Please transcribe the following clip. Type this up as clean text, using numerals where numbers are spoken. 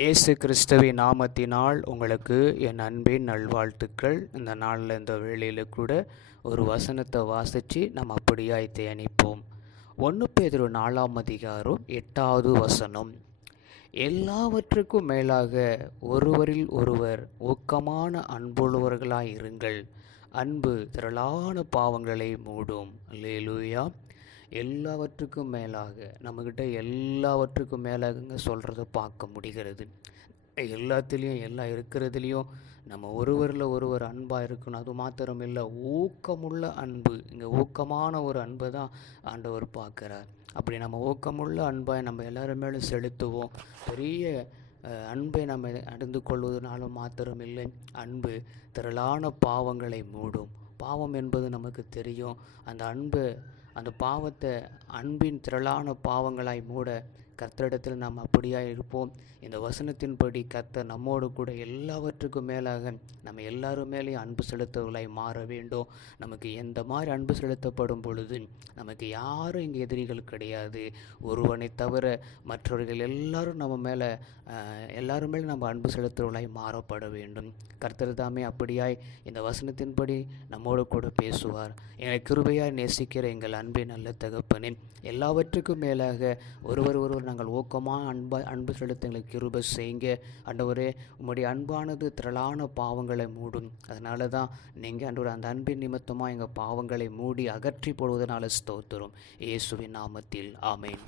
இயேசு கிறிஸ்துவின் நாமத்தினால் உங்களுக்கு என் அன்பின் நல்வாழ்த்துக்கள். இந்த நாளில் இந்த வேளையில் கூட ஒரு வசனத்தை வாசித்து நம்ம அப்படியாய் தியானிப்போம். 1 பேதுரு 4 வசனம். எல்லாவற்றுக்கும் மேலாக ஒருவரில் ஒருவர் ஊக்கமான அன்புள்ளவர்களாய் இருங்கள். அன்பு திரளான பாவங்களை மூடும். அல்லேலூயா. எல்லாவற்றுக்கும் மேலாக, நம்மக்கிட்ட எல்லாவற்றுக்கும் மேலாகங்க சொல்கிறத பார்க்க முடிகிறது. எல்லாத்துலேயும் எல்லாம் இருக்கிறதுலையும் நம்ம ஒருவரில் ஒருவர் அன்பாக இருக்கணும். அது மாத்திரம் இல்லை, ஊக்கமுள்ள அன்பு. இங்கே ஊக்கமான ஒரு அன்பை தான் ஆண்டவர் பார்க்குறார். அப்படி நம்ம ஊக்கமுள்ள அன்பாய் நம்ம எல்லாரும் மேலும் செலுத்துவோம். பெரிய அன்பை நம்ம அடைந்து கொள்வதனாலும் மாத்திரம் இல்லை, அன்பு திரளான பாவங்களை மூடும். பாவம் என்பது நமக்கு தெரியும். அந்த பாவத்தை அன்பின் திரளான பாவங்களாய் மூட கர்த்தரிடத்தில் நாம் அப்படியாக இருப்போம். இந்த வசனத்தின்படி கர்த்தர் நம்மோடு கூட எல்லாவற்றுக்கும் மேலாக நம்ம எல்லாரும் மேலேயும் அன்பு செலுத்தவர்களாய் மாற வேண்டும். நமக்கு எந்த மாதிரி அன்பு செலுத்தப்படும் பொழுது நமக்கு யாரும் இங்கே எதிரிகள் கிடையாது. ஒருவனை தவிர மற்றவர்கள் எல்லாரும் எல்லாரும் மேலே நம்ம அன்பு செலுத்துவர்களாய் மாறப்பட வேண்டும். கர்த்தர் தாமே அப்படியாய் இந்த வசனத்தின்படி நம்மோடு கூட பேசுவார். எங்களை கிருபையாய் நேசிக்கிற எங்கள் அன்பின் நல்ல தகப்பனே, எல்லாவற்றுக்கும் மேலாக ஒருவர் நாங்கள் ஊக்கமாக அன்பு செலுத்த எங்களுக்கு கிருபை செய்யுங்க. ஆண்டவரே, உம்முடைய அன்பானது திரளான பாவங்களை மூடும். அதனால தான் நீங்கள் ஆண்டவர் அந்த அன்பின் நிமித்தமாக எங்கள் பாவங்களை மூடி அகற்றி போடுவதனால ஸ்தோத்திரம். இயேசுவின் நாமத்தில் ஆமென்.